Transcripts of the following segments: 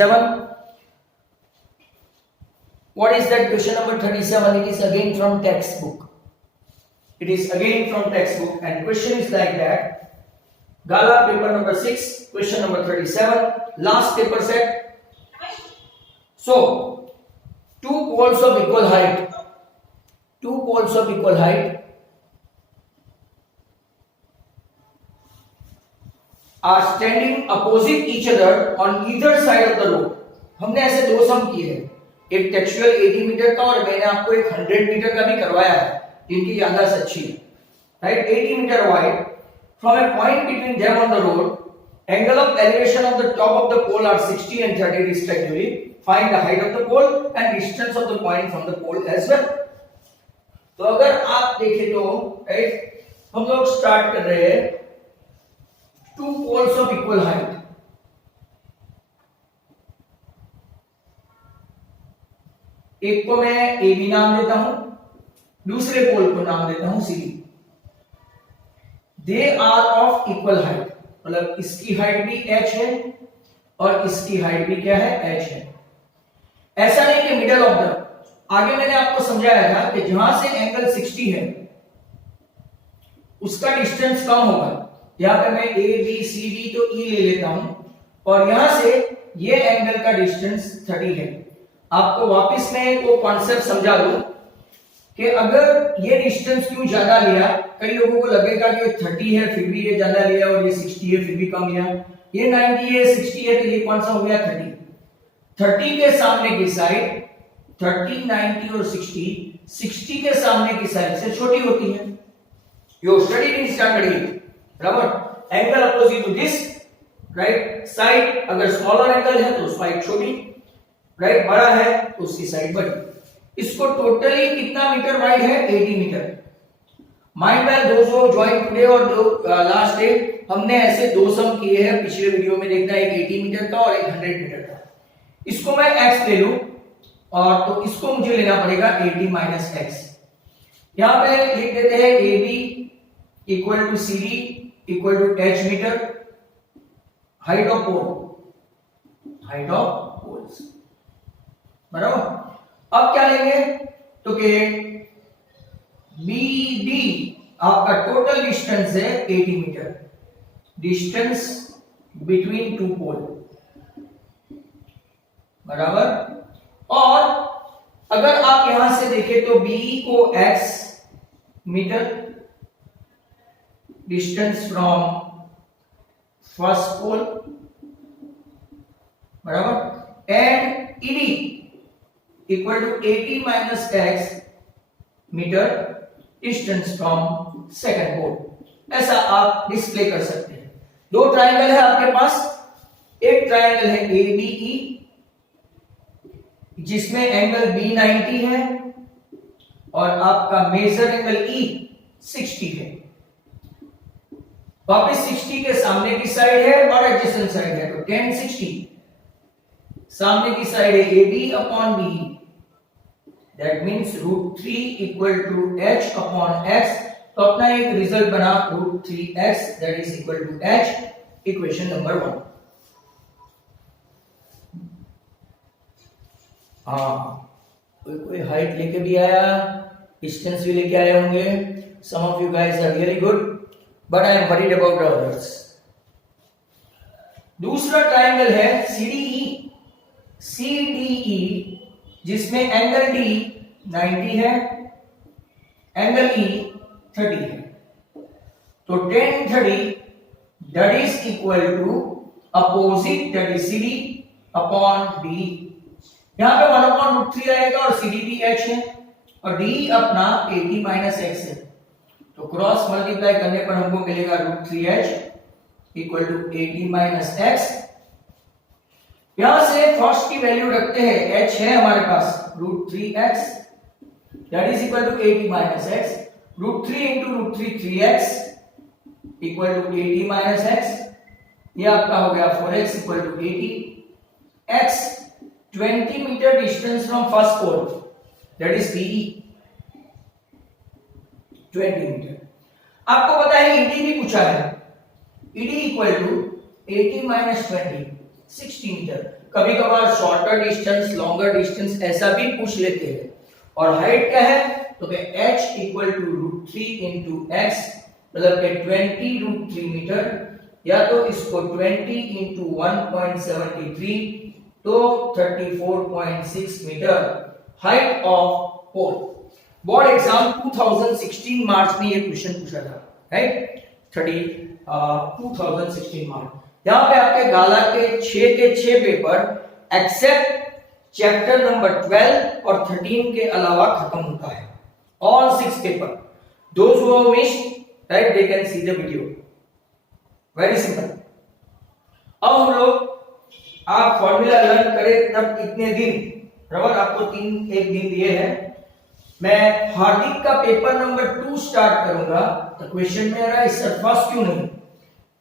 7. What is that? Question number 37. It is again from textbook. It is again from textbook, and question is like that. Gala paper number 6, question number 37, last paper set. So, two poles of equal height are standing opposite each other on either side of the road. हमने ऐसे दो सम किए हैं, एक textual 80 metre का और मैंने आपको एक 100 मीटर का भी करवाया है, जिनकी याददाश्त अच्छी है, right. 80 metre wide from a point between them on the road, angle of elevation of the top of the pole are 60 and 30 respectively. Find the height of the pole and distance of the point from the pole as well. तो अगर आप देखें तो right, हम लोग start कर रहे हैं two poles of equal height. एक को मैं ए बी नाम देता हूं, दूसरे पोल को नाम देता हूं C D. They are of equal height, मतलब इसकी हाइट भी h है और इसकी हाइट भी क्या है, h है. ऐसा नहीं कि मिडल ऑफ द, आगे मैंने आपको समझाया था कि जहां से एंगल 60 है उसका डिस्टेंस कम होगा. यहां पे मैं ए बी सी डी तो ई ले लेता हूं और यहां से ये एंगल का डिस्टेंस 30 है. आपको वापस मैं वो कॉन्सेप्ट समझा दूं कि अगर ये डिस्टेंस क्यों ज्यादा लिया. कई लोगों को लगेगा कि 30 है फिर भी ये ज्यादा लिया और ये 60 है फिर भी कम लिया. ये 90 है 60 है तो ये कौन सा हो गया 30. 30 के सामने की साइड 30, 90 और 60 के सामने की साइड से छोटी होती है. यू स्टडीड इन स्टैंडर्ड 8, बराबर. Angle opposite to this, right. Side अगर स्मॉलर एंगल है तो साइड छोटी, राइट. बड़ा है तो उसकी साइड बड़ी. इसको टोटली कितना मीटर वाइड है, 80 मीटर. माइंड वेल दोस्त हु ज्वाइन टुडे और लास्ट डे, हमने ऐसे दो सम किए हैं पिछले वीडियो में, देखना, एक 80 मीटर का और एक 100 मीटर का. इसको मैं x ले लूं और तो इसको मुझे लेना पड़ेगा 80 माइनस x. यहां पे लिख देते हैं AB equal to CD equal to h metre. Height of poles, बराबर. अब क्या लेंगे तो के BD आपका टोटल डिस्टेंस है 80 मीटर, डिस्टेंस बिटवीन टू पोल, बराबर. और अगर आप यहां से देखें तो BE को x metre, distance from first pole, बराबर. And ED equal to 80 minus x metre, distance from second pole. ऐसा आप डिस्प्ले कर सकते हैं. दो ट्रायंगल है आपके पास. एक ट्रायंगल है ABE जिसमें एंगल B 90 है और आपका मेजर एंगल E 60 है. वापस 60 के सामने की साइड है और एडजेसेंट साइड है तो 10 60. सामने की साइड है AB upon BE, that means √3 equal to h upon x. तो अपना एक रिजल्ट बना √3x that is equal to h, equation number 1. कोई हाइट लेके भी आया, डिस्टेंस भी लेके आए होंगे. Some of you guys are really good but I am worried about the others. दूसरा ट्रायंगल है CDE जिसमें एंगल D 90 है, एंगल E 30 है. तो 10 30 that is equal to opposite, that is CD upon D. यहां पे 1 upon √3 आएगा और CD भी h है और D अपना 80 माइनस x है. तो क्रॉस मल्टीप्लाई करने पर हमको मिलेगा √3h equal to 80 minus x. यहां से फर्स्ट की वैल्यू रखते हैं, h है हमारे पास √3x that is equal to 80 minus x. √3 into √3 3x equal to 80 minus x. ये आपका हो गया 4x equal to 80. x 20 metre distance from first pole that is BE 20 metre. आपको पता है ED भी पूछा है. ED equal to 80 minus 20 60 metre. कभी कभार शॉर्टर डिस्टेंस, लॉन्गर डिस्टेंस ऐसा भी पूछ लेते हैं। और हाइट क्या है, तो h equal to √3 into x, मतलब कि 20 √3 मीटर, या तो इसको 20 इंटू 1.73 तो 34.6 metre height of pole. Board exam 2016 March में ये क्वेश्चन पूछा था, राइट? 2016 मार्च। यहां पे आपके गाला के 6 पेपर एक्सेप्ट चैप्टर नंबर 12 और 13 के अलावा खत्म होता है। All 6 paper, those who have missed, right, they can see the video. Very simple. अब हम लोग आप फॉर्मूला लर्न करें तब इतने दिन, बराबर, आपको एक दिन दिए हैं। मैं हार्दिक का पेपर नंबर 2 स्टार्ट करूंगा, तो क्वेश्चन में आ रहा है सर फर्स्ट क्यों नहीं?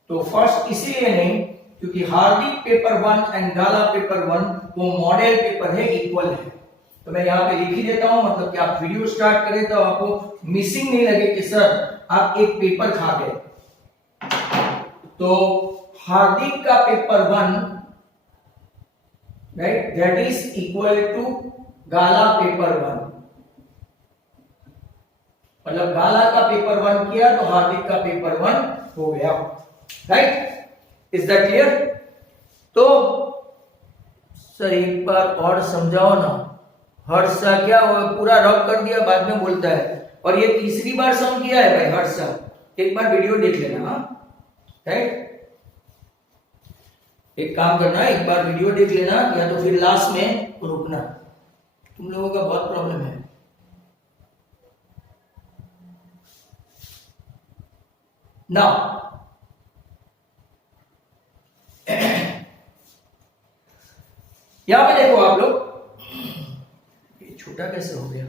तो फर्स्ट इसीलिए नहीं क्योंकि हार्दिक पेपर 1 एंड गाला पेपर 1 वो मॉडल पेपर है, इक्वल है। तो मैं यहाँ पे लिख ही देता हूं, मतलब कि आप वीडियो स्टार्ट करें तो आपको मिसिंग नहीं लगे कि सर आप एक पेपर खा गए। तो हार्दिक का paper 1, right, that is equal to Gala paper 1, मतलब गाला का पेपर 1 किया तो हार्दिक का पेपर 1 हो गया, राइट? Is that clear? तो सर एक बार और समझाओ ना, हर्षा क्या हो, पूरा रब कर दिया, बाद में बोलता है। और ये तीसरी बार सम किया है भाई हर्षा, एक बार वीडियो देख लेना, हाँ, राइट? एक काम करना, एक बार वीडियो देख लेना, या तो फिर लास्ट में रुकना। तुम लोगों का बहुत प्रॉब्लम है। नाउ यहां पे देखो आप लोग, ये छोटा कैसे हो गया?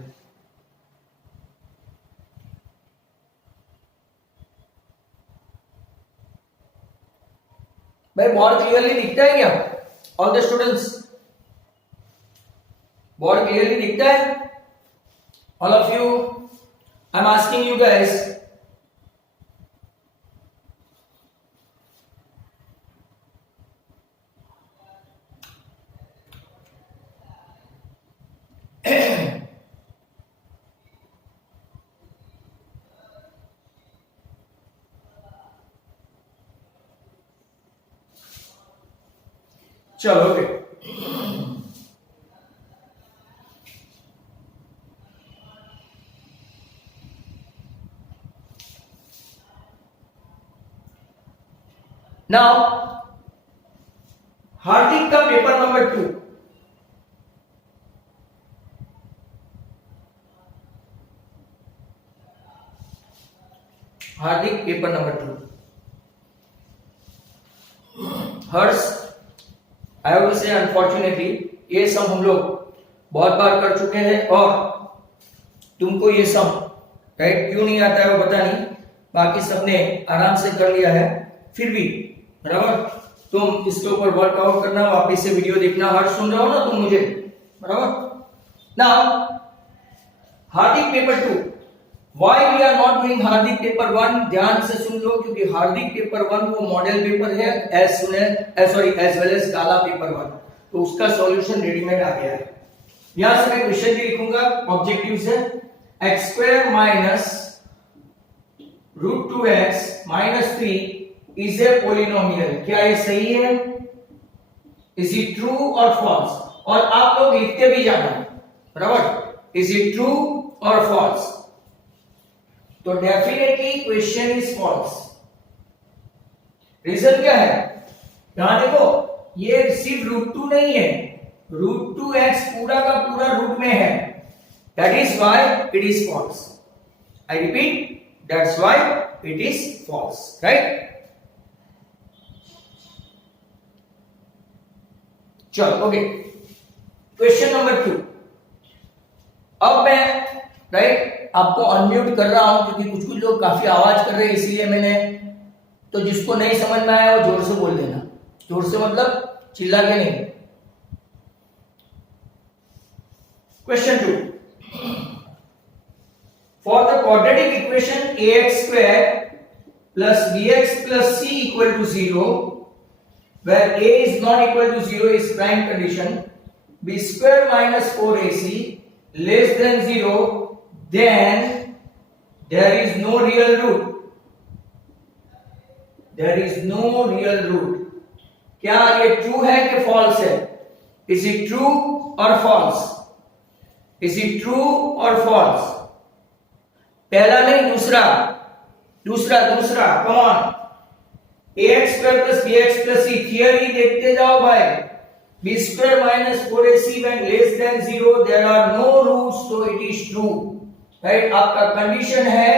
भाई बोर्ड क्लियरली दिखता है क्या? All the students, board clearly दिखता है? All of you, I am asking you guys. चलो ओके, नाउ हार्दिक का paper number 2, Hardik paper number 2, Harsh, I will say unfortunately ये सम हम लोग बहुत बार कर चुके हैं और तुमको ये सम, राइट, क्यों नहीं आता है वो पता नहीं, बाकी सबने आराम से कर लिया है। फिर भी बराबर तुम इसके ऊपर वर्कआउट करना, वापस से वीडियो देखना। हर सुन रहे हो ना तुम मुझे, बराबर ना? Hardik paper 2, why we are not doing Hardik paper 1, ध्यान से सुन लो, क्योंकि हार्दिक पेपर 1 वो मॉडल पेपर है एज वेल एज गाला पेपर 1, तो उसका सॉल्यूशन रेडीमेड आ गया है। यहां से मैं क्वेश्चन भी लिखूंगा, ऑब्जेक्टिव से x² minus √2x minus 3 is a polynomial. क्या ये सही है? इज इट ट्रू और फॉल्स? और आप लोग लिखते भी जाना, बराबर, इज इट ट्रू और फॉल्स? तो definitely question is false. Reason क्या है? यहां देखो, ये सिर्फ √2 नहीं है, √2x पूरा का पूरा रूट में है, that is why it is false. I repeat, that's why it is false, right? चलो ओके, क्वेश्चन नंबर 2। अब मैं, राइट, आपको अनम्यूट कर रहा हूं क्योंकि कुछ लोग काफी आवाज कर रहे हैं, इसीलिए मैंने, तो जिसको नहीं समझ में आया वो जोर से बोल देना। जोर से मतलब चिल्ला के नहीं। Question 2, for the quadratic equation ax² plus bx plus c equal to 0, where a is not equal to 0 is prime condition, b square minus 4ac less than 0, then there is no real root. There is no real root. क्या ये true है कि false है? Is it true or false? Is it true or false? पहला नहीं, दूसरा दूसरा come on. ax square plus bx plus c theory देखते जाओ भाई. b square minus 4ac when less than 0 there are no roots, so it is true. Right आपका condition है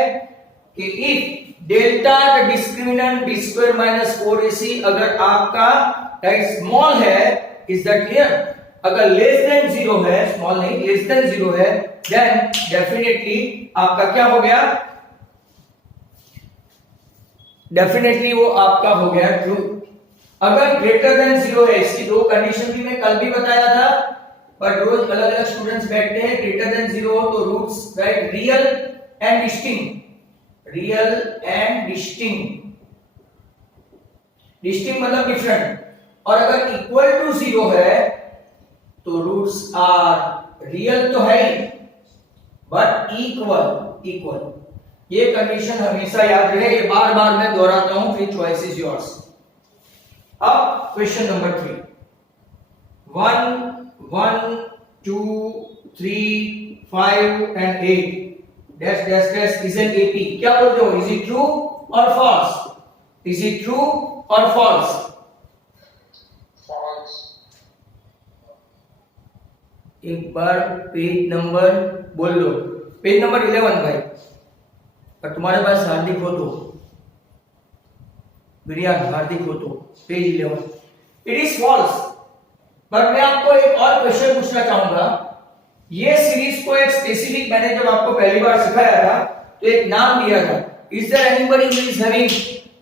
कि if delta the discriminant b square minus 4ac अगर आपका right small है, is that clear? अगर लेस देन 0 है, small नहीं less than 0 है, देन डेफिनेटली आपका क्या हो गया? डेफिनेटली वो आपका हो गया ट्रू. अगर ग्रेटर देन 0 है, इसकी दो कंडीशन भी मैं कल भी बताया था, पर रोज अलग अलग स्टूडेंट्स बैठते हैं. ग्रेटर देन 0 हो तो roots right real and distinct, real and distinct, distinct मतलब डिफरेंट. और अगर इक्वल टू 0 है तो रूट्स आर रियल तो है ही बट इक्वल. ये कंडीशन हमेशा याद रहे, ये बार बार मैं दोहराता हूं, फिर चॉइस इज योर्स. अब question number 3. 1 1 2 3 5 and 8 dash dash dash is an AP. क्या बोलते हो? Is it true or false? Is it true or false? False. एक बार पेज नंबर बोल लो. पेज नंबर 11 भाई. और तुम्हारे पास हार्दिक हो तो बढ़िया, हार्दिक हो तो पेज 11. It is false. पर मैं आपको एक और क्वेश्चन पूछना चाहूंगा. ये सीरीज को एक स्पेसिफिक, मैंने जब आपको पहली बार सिखाया था तो एक नाम दिया था. Is there anybody who is having,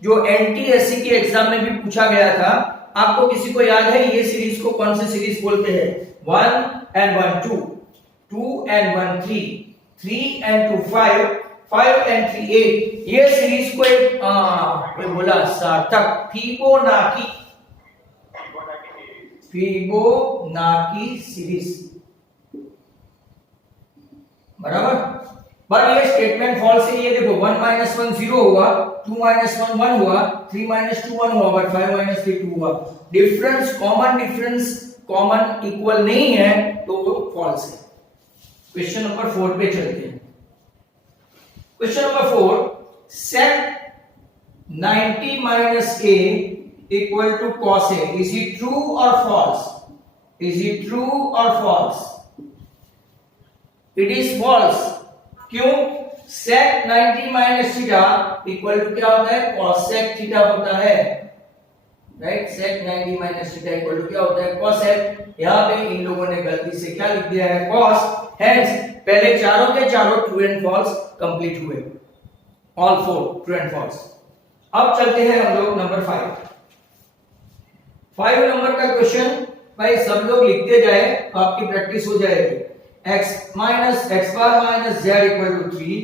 जो एनटीएससी के एग्जाम में भी पूछा गया था, आपको किसी को याद है ये सीरीज को कौन सी सीरीज बोलते हैं? 1 and 1 2, 2 and 1 3, 3 and 2 5, 5 and 3 8. ये सीरीज को एक कोई बोला सार्थक फिबोनाची सीरीज, बराबर. पर ये स्टेटमेंट फॉल्स है. ये देखो 1 - 1 0 हुआ, 2 - 1 1 हुआ, 3 - 2 1 हुआ, बट 5 - 3 2 हुआ. डिफरेंस कॉमन इक्वल नहीं है तो वो फॉल्स है. क्वेश्चन नंबर 4 पे चलते हैं. Question number 4. Set 90 - a equal to cos a. Is it true or false? Is it true or false? It is false. क्यों? sec 90 minus theta equal to क्या होता है? cosec theta होता है. Right, sec 90 minus theta equal to क्या होता है? cosec. यहाँ पे इन लोगों ने गलती से क्या लिख दिया है? cos. Hence पहले चारों के चारों ट्रू एंड फॉल्स कंप्लीट हुए. All 4 true and false. अब चलते हैं हम लोग नंबर 5. 5 नंबर का क्वेश्चन भाई सब लोग लिखते जाए तो आपकी प्रैक्टिस हो जाएगी. x minus x bar minus z equal to 3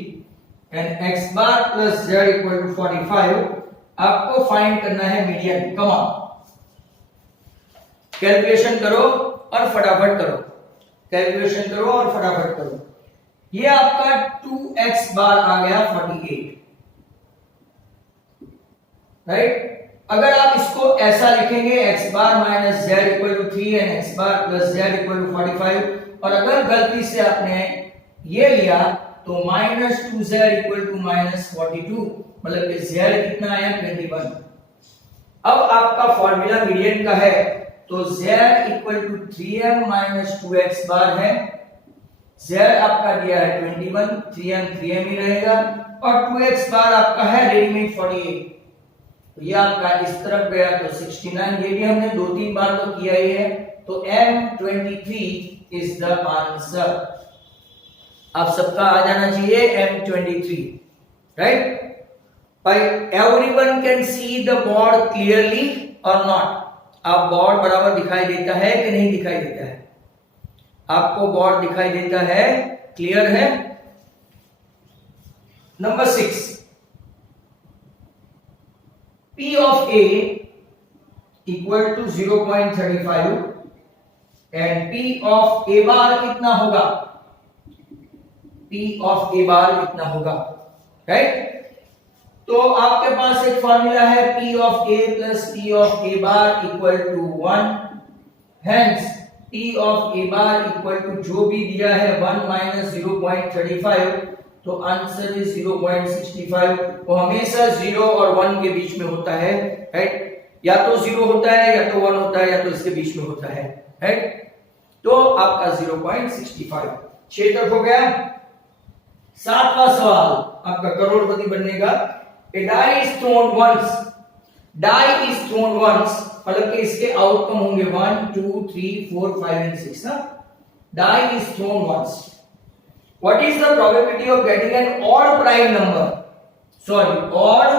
and x bar plus z equal to 45. आपको फाइंड करना है मीडियन. कम ऑन, कैलकुलेशन करो और फटाफट करो. कैलकुलेशन करो और फटाफट करो. ये आपका 2x बार आ गया 48. राइट. अगर आप इसको ऐसा लिखेंगे x bar minus z equal to 3 and x bar plus z equal to 45, और अगर गलती से आपने ये लिया तो minus 2z equal to minus 42, मतलब कि z कितना आया 21. अब आपका फॉर्मूला मीडियन का है तो z equal to 3m minus 2x bar है. z आपका दिया है 21, 3m ही रहेगा, और 2x बार आपका है रेडीमेड 48. तो ये आपका इस तरफ गया तो 69. ये भी हमने 2-3 बार तो किया ही है. तो M23 इज द आंसर. आप सबका आ जाना चाहिए M23. राइट. भाई everyone can see the board clearly और नॉट. आप बोर्ड बराबर दिखाई देता है कि नहीं दिखाई देता है? आपको बोर्ड दिखाई देता है? क्लियर है? Number 6. P of A equal to 0.35 and P of A bar कितना होगा, P ऑफ A बार कितना होगा, राइट। तो आपके पास एक फॉर्मूला है P of A plus P of A bar equal to 1, hence P of A bar equal to जो भी दिया है 1 माइनस 0.35, तो आंसर इज 0.65। वो हमेशा 0 और 1 के बीच में होता है, राइट। या तो 0 होता है या तो 1 होता है या तो इसके बीच में होता है, राइट। तो आपका 0.65 6 तक हो गया। 7वां सवाल आपका करोड़पति बनने का। A die is thrown once, die is thrown once, मतलब कि इसके आउटकम होंगे 1 2 3 4 5 and 6 ना। Die is thrown once. What is the probability of getting an odd prime number? Sorry, odd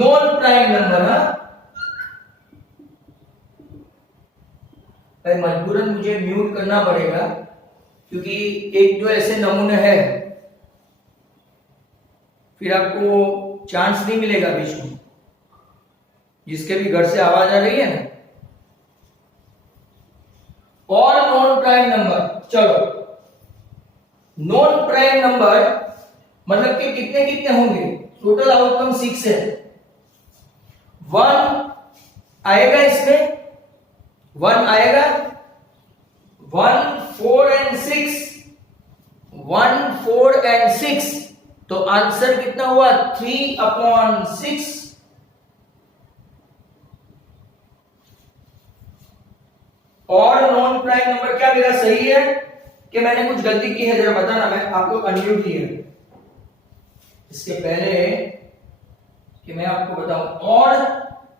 non-prime number ना। भाई मजबूरन मुझे म्यूट करना पड़ेगा क्योंकि एक दो ऐसे नमूने हैं फिर आपको चांस नहीं मिलेगा बीच में, जिसके भी घर से आवाज आ रही है ना। और नॉन प्राइम नंबर, चलो नॉन प्राइम नंबर मतलब कि कितने कितने होंगे, टोटल आउटकम 6 है। 1 आएगा इसमें, 1 आएगा, 1 4 and 6, 1 4 and 6, तो आंसर कितना हुआ 3/6। और नॉन प्राइम नंबर क्या मेरा सही है कि मैंने कुछ गलती की है, जरा बताना, मैं आपको अनम्यूट किया इसके पहले कि मैं आपको बताऊं। और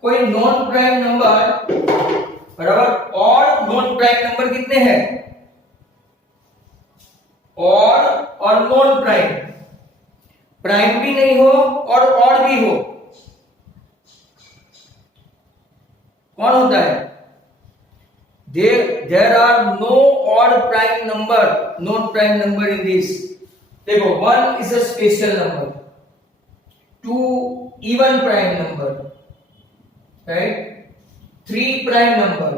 कोई नॉन प्राइम नंबर बराबर, और नॉन प्राइम नंबर कितने हैं, और नॉन प्राइम, प्राइम भी नहीं हो और ऑड भी हो, कौन होता है? There are no odd prime number, non-prime number in this. देखो 1 is a special number, 2 even prime number, right? 3 prime number,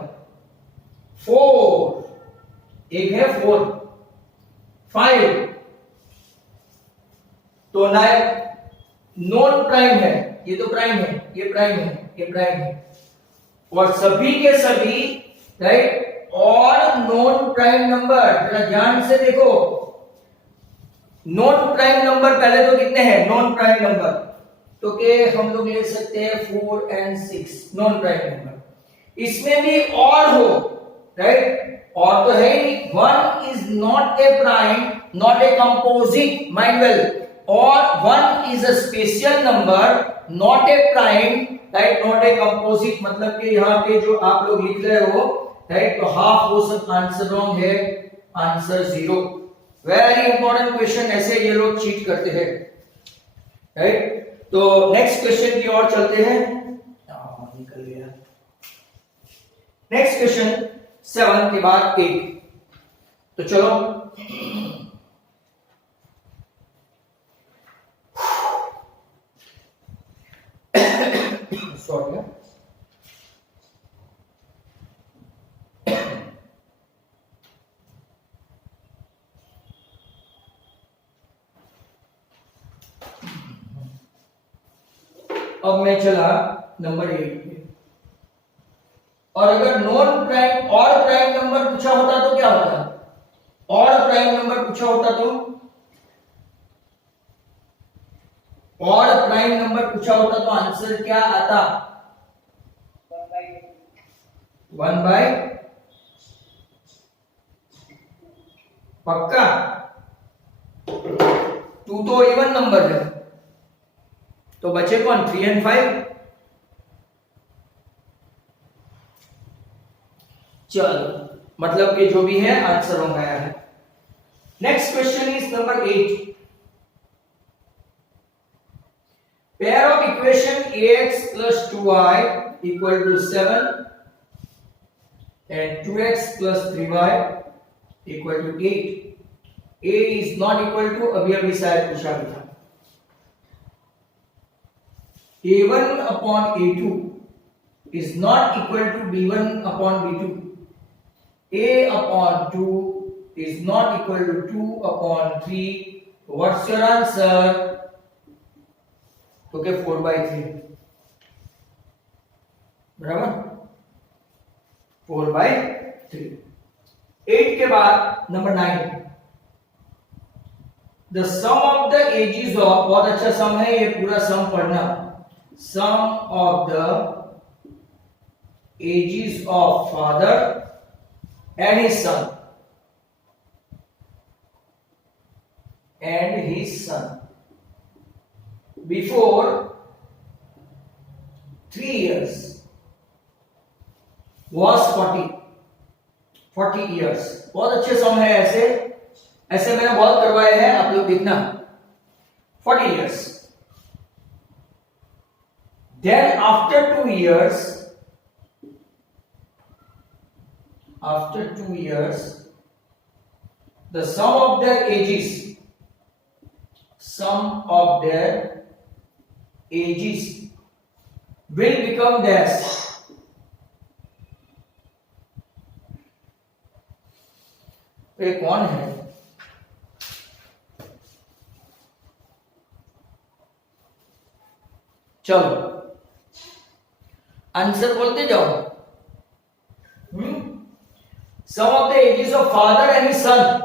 4 एक है 4, 5 तो नॉन प्राइम है, ये तो प्राइम है, ये प्राइम है, ये प्राइम है, और सभी के सभी राइट और नॉन प्राइम नंबर। जरा ध्यान से देखो, नॉन प्राइम नंबर पहले तो कितने हैं नॉन प्राइम नंबर, तो के हम लोग ले सकते हैं 4 and 6 नॉन प्राइम नंबर। इसमें भी और हो, राइट, और तो है ही, 1 is not a prime, not a composite, mind well, or 1 is a special number, not a prime, right, not a composite, मतलब कि यहाँ पे जो आप लोग लिख रहे हो, राइट, तो हाफ हो सब आंसर रॉन्ग है, आंसर 0। वेरी इंपॉर्टेंट क्वेश्चन, ऐसे ये लोग चीट करते हैं, राइट। तो नेक्स्ट क्वेश्चन की ओर चलते हैं, निकल गया। नेक्स्ट क्वेश्चन 7 के बाद 8, तो चलो सॉरी अब मैं चला नंबर 8 पे। और अगर नॉन प्राइम और प्राइम नंबर पूछा होता तो क्या होता, और प्राइम नंबर पूछा होता तो, और प्राइम नंबर पूछा होता तो आंसर क्या आता, 1/, पक्का। 2 तो इवन नंबर है, तो बचे कौन 3 and 5। चलो मतलब कि जो भी है आंसर रॉन्ग आया है। Next question is number 8। Pair of equation ax plus 2y equal to 7 and 2x plus 3y equal to 8. a is not equal to, अभी शायद पूछा भी था, a1 upon a2 is not equal to b1 upon b2. A upon 2 is not equal to 2 upon 3. What's your answer? Okay, 4 by 3. बराबर 4 by 3. 8 के बाद number 9. The sum of the ages of, बहुत अच्छा सम है ये, पूरा सम पढ़ना. Sum of the ages of father and his son before 3 years was 40 years. बहुत अच्छे सम है, ऐसे मैंने बहुत करवाए हैं, आप लोग देखना. 40 years. Then after 2 years, the sum of their ages will become dash. तो ये कौन है? चलो आंसर बोलते जाओ. Sum of the ages of father and his son.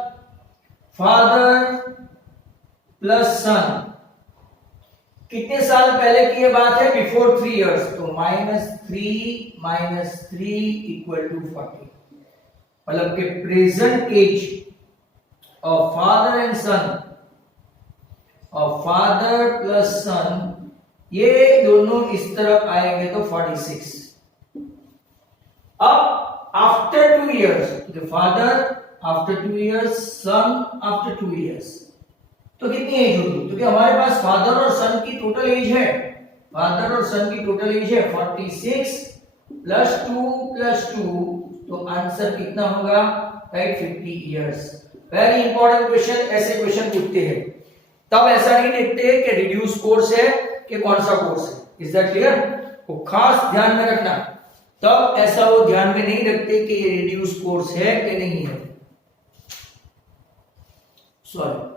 Father plus son. कितने साल पहले की ये बात है? Before 3 years. तो -3 इक्वल टू 40. मतलब कि present age of father and son, और फादर प्लस सन, ये दोनों इस तरफ आएंगे तो 46. अब after 2 years, the father after 2 years, son after 2 years, तो कितनी एज होगी? क्योंकि हमारे पास फादर और सन की टोटल एज है, 46 प्लस 2, तो आंसर कितना होगा? Right, 50 years. Very important question. ऐसे क्वेश्चन पूछते हैं तब ऐसा नहीं देखते कि रिड्यूस कोर्स है कि कौन सा कोर्स है. Is that clear? वो खास ध्यान में रखना. तब ऐसा वो ध्यान में नहीं रखते कि ये रिड्यूस कोर्स है कि नहीं है. सॉरी.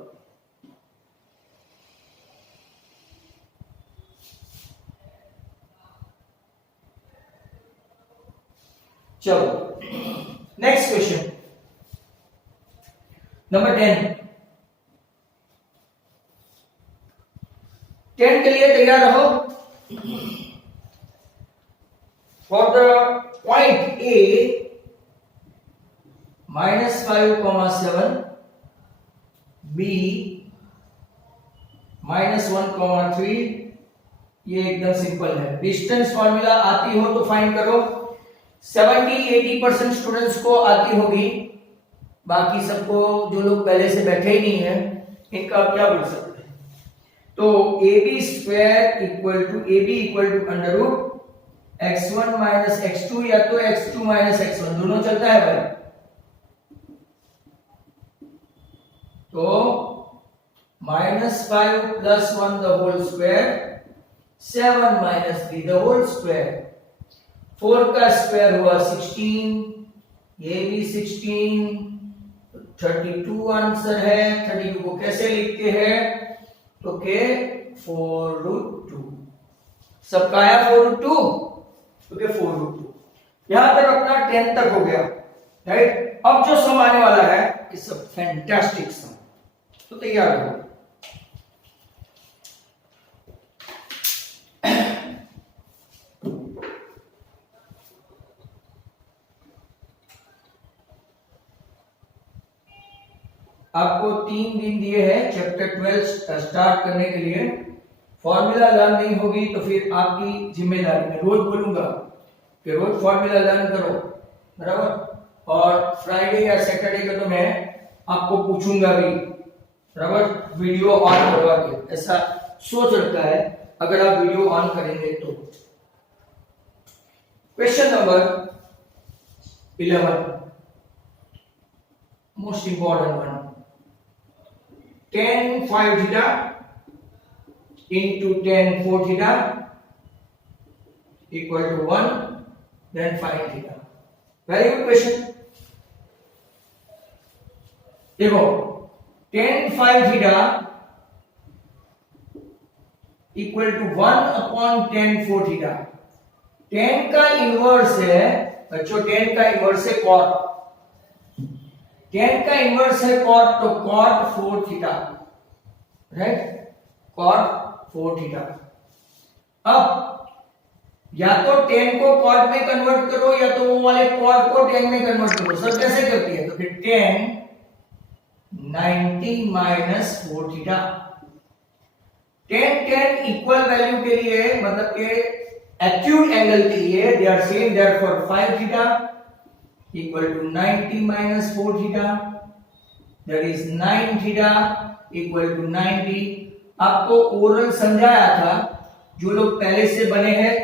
चलो नेक्स्ट क्वेश्चन नंबर 10. 10 के लिए तैयार रहो. For the point A, -5,7, B -1,3, ये एकदम सिंपल है. डिस्टेंस फॉर्मूला आती हो तो फाइंड करो. 70-80% स्टूडेंट्स को आती होगी, बाकी सबको जो लोग पहले से बैठे ही नहीं है इनका आप क्या बोल सकते हैं? तो AB² equal to x1 minus x2 या तो x2 माइनस x1, दोनों चलता है भाई. तो -5 + 1 the whole square, 7 - 3 the whole square, 4 का स्क्वायर हुआ 16, ये भी 16, 32 आंसर है. 32 को कैसे लिखते हैं? तो के 4√2. सबका आया 4√2, तो के 4√2. यहां तक अपना 10 तक हो गया. राइट. अब जो सम आने वाला है इट्स अ फैंटास्टिक सम. तो तैयार हो. आपको 3 दिन दिए हैं चैप्टर 12 स्टार्ट करने के लिए. फॉर्मूला लर्न नहीं होगी तो फिर आपकी जिम्मेदारी. मैं रोज बोलूंगा कि रोज फॉर्मूला लर्न करो, बराबर. और फ्राइडे या सैटरडे का तो मैं आपको पूछूंगा भी, बराबर, वीडियो ऑन करवा के. ऐसा सोच रखा है अगर आप वीडियो ऑन करेंगे तो. Question number 11, most important one. tan 5 theta into tan 4 theta equal to 1. Then find theta. Very good question. देखो tan phi theta equal to 1 upon tan 4 theta. tan का इनवर्स है बच्चों, tan का inverse है cot, tan का inverse है cot, तो cot 4 theta, right, cot 4 theta. अब या तो tan को cot में कन्वर्ट करो या तो वो वाले cot को tan में कन्वर्ट करो। सर कैसे करती है? तो फिर tan 90 minus 4 theta. tan equal value के लिए, मतलब के एक्यूट एंगल के लिए they are same, therefore 5 theta equal to 90 minus 4 theta, that is 9 theta equal to 90। आपको ओरल समझाया था, जो लोग पहले से बने हैं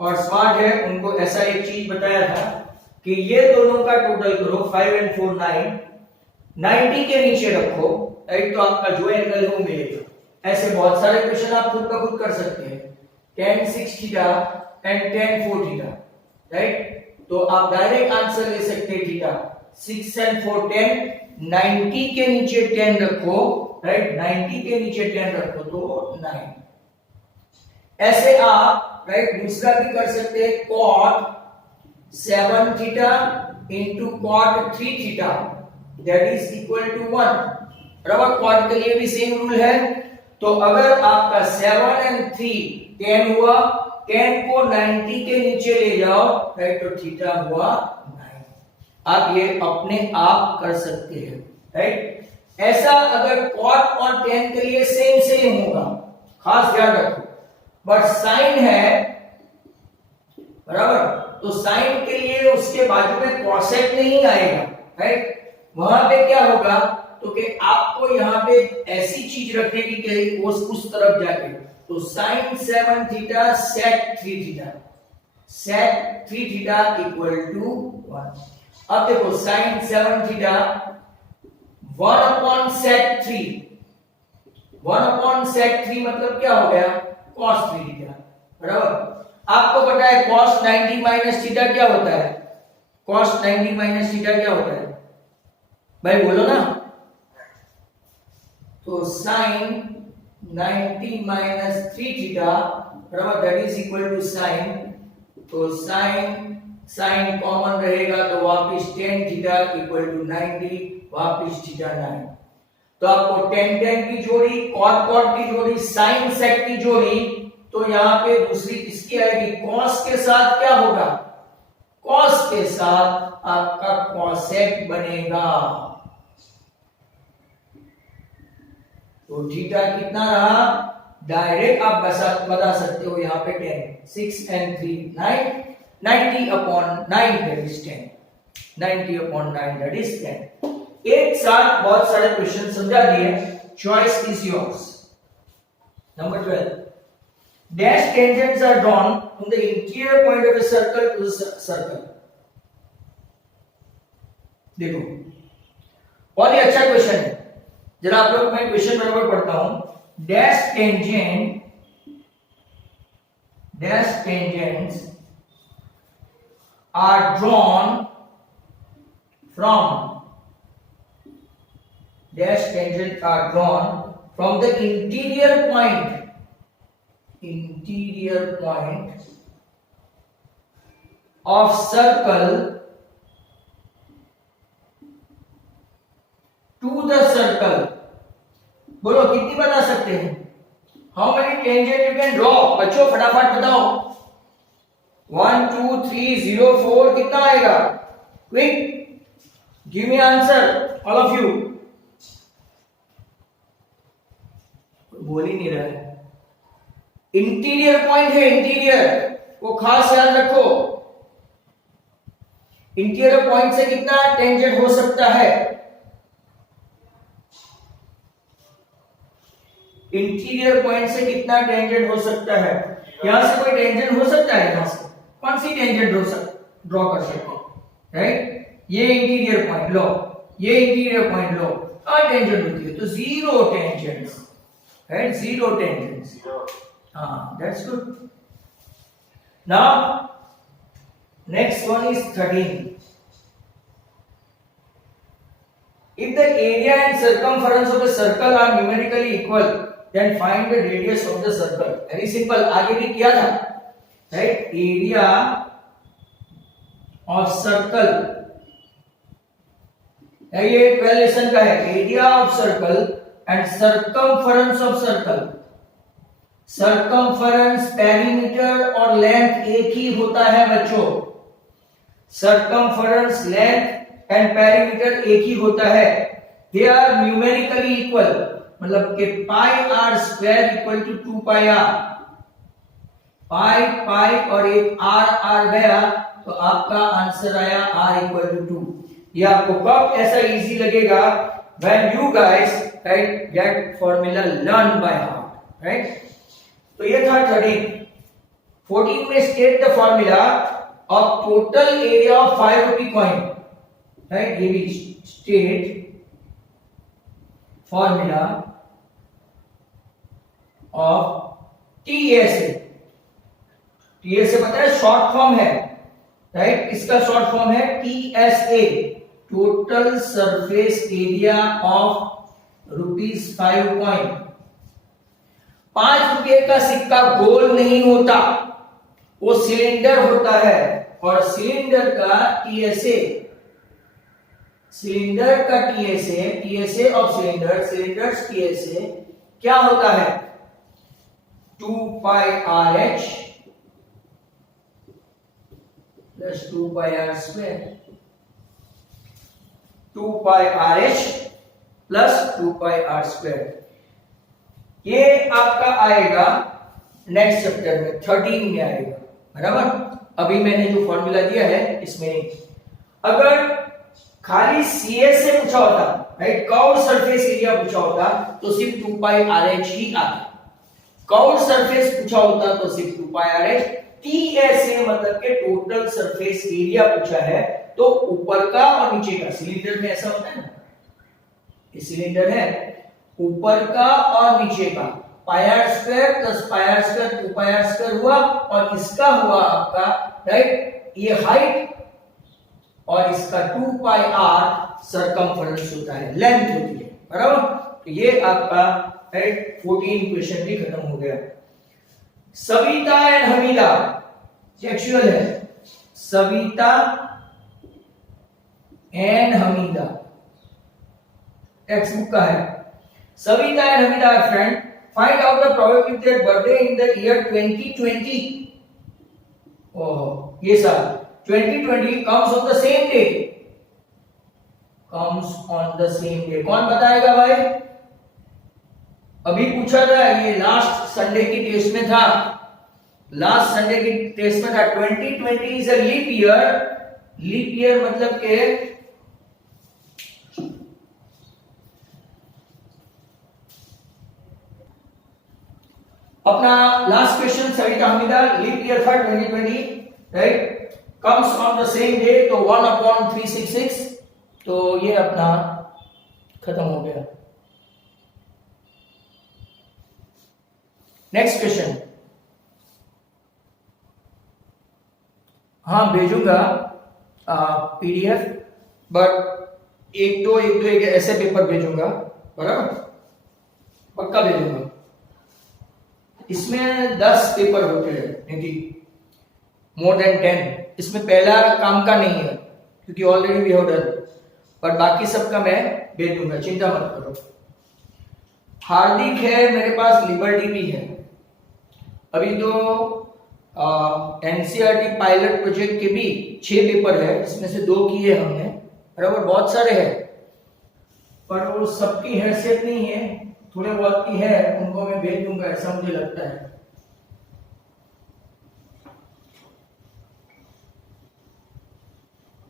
और स्मार्ट है उनको ऐसा एक चीज बताया था कि ये दोनों का टोटल करो, 5 and 4 9, 90 के नीचे रखो, राइट, तो आपका जो एंगल है वो मिलेगा। ऐसे बहुत सारे क्वेश्चन आप खुद का खुद कर सकते हैं, tan 6 theta and tan 4 theta, right, तो आप डायरेक्ट आंसर ले सकते हैं थीटा। 6 and 4 10, 90 के नीचे 10 रखो, राइट, 90 के नीचे 10 रखो तो 9। ऐसे आप, राइट, दूसरा भी कर सकते हैं, cot 7 theta into cot 3 theta, that is equal to 1। बराबर, cot के लिए भी सेम रूल है। तो अगर आपका 7 and 3 10 हुआ, 10 को 90 के नीचे ले जाओ, राइट, तो थीटा हुआ 9। आप ये अपने आप कर सकते हैं, राइट। ऐसा अगर cot और tan के लिए सेम होगा, खास ध्यान रखो, बट साइन है, बराबर, तो साइन के लिए उसके बाजू में cosec नहीं आएगा, राइट। वहां पे क्या होगा, तो कि आपको यहां पे ऐसी चीज रखने की कि उस तरफ जाके, तो sin 7 theta sec 3 theta, sec 3 theta equal to 1। अब देखो sin 7 theta 1 upon sec 3, 1 upon sec 3 मतलब क्या हो गया, cos 3 थीटा, बराबर। आपको पता है cos 90 माइनस थीटा क्या होता है, cos 90 माइनस थीटा क्या होता है भाई, बोलो ना। तो sin 90 माइनस 3 थीटा, बराबर, that is equal to sin, तो sin कॉमन रहेगा तो वापिस tan थीटा इक्वल टू 90, वापिस थीटा 9। तो आपको tan की जोड़ी, cot की जोड़ी, sin sec की जोड़ी, तो यहां पे दूसरी किसकी आएगी, cos के साथ क्या होगा, cos के साथ आपका cosec बनेगा। तो थीटा कितना रहा, डायरेक्ट आप बता सकते हो यहाँ पे 10, 6 and 3 9, 90 upon 9 that is 10, 90 upon 9 that is 10। एक साथ बहुत सारे क्वेश्चन समझा दिए, choice is yours. Number 12, dash tangents are drawn from the interior point of a circle to the circle। देखो बहुत ही अच्छा क्वेश्चन है, जरा आप लोग, मैं क्वेश्चन बराबर पढ़ता हूं। dash tangents are drawn from the interior point of circle to the circle। बोलो कितनी बता सकते हैं, how many tangent you can draw, बच्चों फटाफट बताओ। 1 2 3 0 4 कितना आएगा, quick give me answer all of you. बोल ही नहीं रहा है। इंटीरियर पॉइंट है, इंटीरियर को खास याद रखो, इंटीरियर पॉइंट से कितना टेंजेंट हो सकता है, इंटीरियर पॉइंट से कितना टेंजेंट हो सकता है, यहां से कोई टेंजेंट हो सकता है, यहां से कौन सी टेंजेंट ड्रॉ कर सकते हैं, राइट, ये इंटीरियर पॉइंट लो, ये इंटीरियर पॉइंट लो, और टेंजेंट होती है, तो zero tangents, right, zero tangents, हाँ that's good. Now Next one is 13. If the area and circumference of a circle are numerically equal, then find the radius of the circle. Very simple. आगे भी किया था, right? Area of circle. ये 12 lesson का है. Area of circle and circumference of circle. Circumference, perimeter और length एक ही होता है बच्चों. Circumference, length and perimeter एक ही होता है. They are numerically equal. मतलब कि pi r square equal to 2 pi r. pi और एक r गया तो आपका आंसर आया r equal to 2. ये आपको कब ऐसा इजी लगेगा? When you guys right get formula learn by heart, right? तो ये था 13. 14 में state the formula of total area of 5 rupee coin, right? ये भी state formula of TSA. TSA पता है शॉर्ट फॉर्म है, राइट? इसका शॉर्ट फॉर्म है TSA, total surface area of ₹5 coin. 5 रुपए का सिक्का गोल नहीं होता, वो सिलेंडर होता है. और सिलेंडर का TSA, सिलेंडर का TSA of cylinder, cylinders TSA क्या होता है? 2 pi RH plus 2 pi r square. 2 pi RH plus 2 pi r square. ये आपका आएगा नेक्स्ट चैप्टर में, 13 में आएगा, बराबर. अभी मैंने जो फॉर्मूला दिया है इसमें नहीं. अगर खाली CS से पूछा होता, राइट, कर्व सरफेस एरिया पूछा होता तो सिर्फ 2 pi RH ही आता. कर्व सरफेस पूछा होता तो सिर्फ 2 pi RH. TSA मतलब के टोटल सरफेस एरिया पूछा है तो ऊपर का और नीचे का. सिलेंडर में ऐसा होता है ना, ये सिलेंडर है, ऊपर का और नीचे का pi r square plus pi r square 2 pi r square हुआ और इसका हुआ आपका, राइट, ये हाइट और इसका 2 pi r सरकमफरेंस होता है, लेंथ होती है, बराबर. तो ये आपका राइट 14 क्वेश्चन भी खत्म हो गया. सविता एंड हमीदा टेक्सचुअल है. Savita and Hamida text book का है. Savita and Hamida are friend. Find out the probability that birthday in the year 2020. Oh, ये साल 2020 comes on the same day. comes on the same day. कौन बताएगा भाई? अभी पूछा था, ये लास्ट संडे की टेस्ट में था. लास्ट संडे की टेस्ट में था. 2020 is a leap year. Leap year मतलब के अपना last question Savita Hamida, leap year था 2020, right, comes on the same day, तो 1/366. तो ये अपना खत्म हो गया. Next question. हाँ भेजूंगा PDF, बट एक दो ऐसे पेपर भेजूंगा, बराबर, पक्का भेजूंगा. इसमें 10 पेपर होते हैं, नहीं मोर देन 10. इसमें पहला काम का नहीं है क्योंकि ऑलरेडी वी हैव डन, पर बाकी सबका मैं भेज दूंगा, चिंता मत करो. हार्दिक है, मेरे पास लिबर्टी भी है. अभी तो NCERT पायलट प्रोजेक्ट के भी 6 पेपर है, इसमें से 2 किए हमने, बराबर. बहुत सारे हैं पर वो सबकी हैसियत नहीं है, थोड़े बहुत की है, उनको मैं भेज दूंगा ऐसा मुझे लगता है.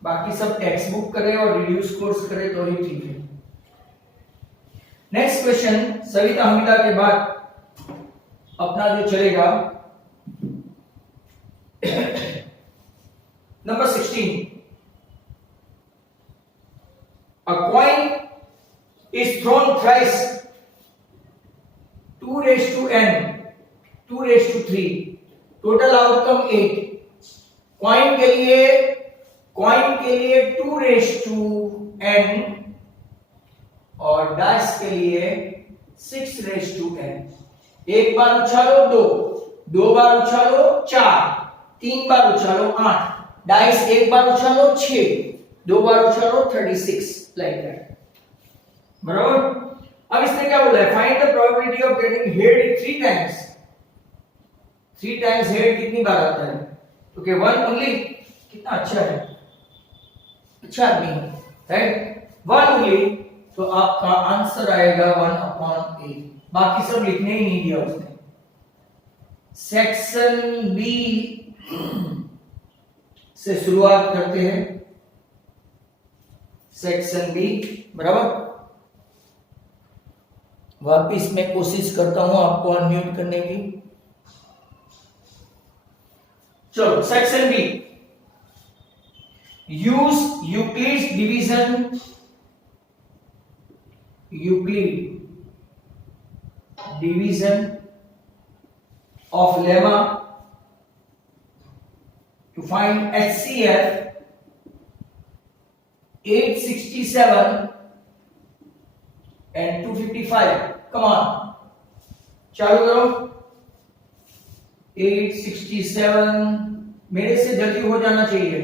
बाकी सब टेक्स्ट बुक करे और रिड्यूस कोर्स करे तो ही ठीक है. Next question. सविता हमीदा के बाद अपना जो चलेगा number 16. A coin is thrown thrice, 2 raised to n, 2 raised to 3, total outcome 8. Coin के लिए 2n और डाइस के लिए 6n। एक बार उछालो 2 बार उछालो 4, 3 बार उछालो 8, डाइस एक बार उछालो 6, 2 बार उछालो 36, लाइक दैट। बराबर। अब इसने क्या बोला है, find the probability of getting head 3 times. 3 times head कितनी बार आता है? तो के 1 ओनली। कितना अच्छा है, अच्छा आदमी है, राइट। 1 ओनली, तो आपका आंसर आएगा 1/8। बाकी सब लिखने ही नहीं दिया उसने। सेक्शन बी से शुरुआत करते हैं। सेक्शन बी, बराबर। वापिस मैं कोशिश करता हूं आपको अनम्यूट करने की। चलो, section B, use Euclid's division. Euclid division of lemma to find HCF 867 and 255. Come on, चालू करो। 867 मेरे से जल्दी हो जाना चाहिए।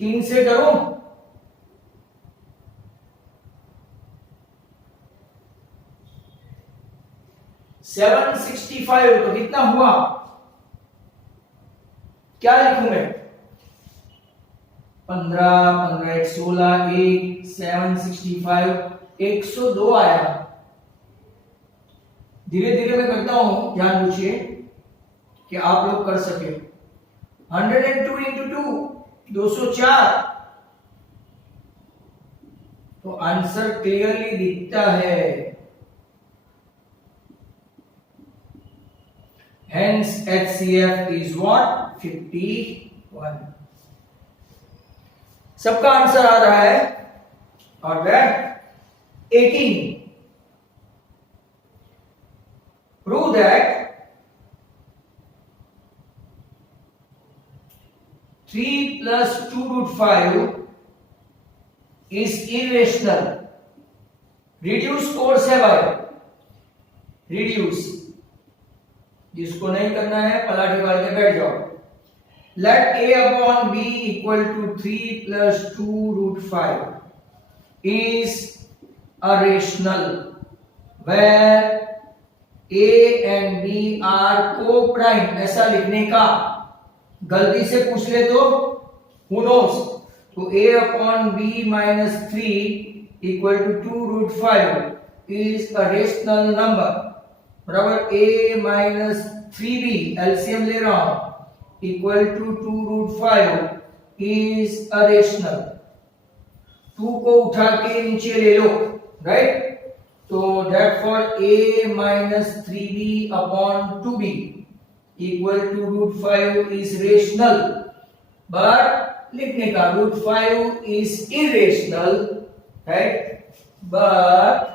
तीन से करो। 765 तो कितना हुआ? क्या लिखूं मैं? 15 15 1 16 1 765 102 आया। धीरे धीरे मैं करता हूं, ध्यान पूछिए कि आप लोग कर सके। 102 into 2 204। तो आंसर क्लियरली दिखता है। Hence HCF is what? 51। सबका आंसर आ रहा है। और that 18। Prove that 3 plus 2 root 5 is irrational। Reduce course है भाई, reduce। जिसको नहीं करना है पलाटी मार के बैठ जाओ। Let a upon b equal to 3 plus 2 root 5 is a rational where a and b are co-prime। ऐसा लिखने का, गलती से पूछ ले तो who knows। तो a upon b minus 3 equal to 2 root 5 is a rational number। बराबर a माइनस 3b, एलसीएम ले रहा हूं, equal to 2 root 5 is a rational. 2 को उठा के नीचे ले लो, राइट। तो therefore a minus 3b upon 2b equal to root 5 is rational. But लिखने का root 5 is irrational, right, but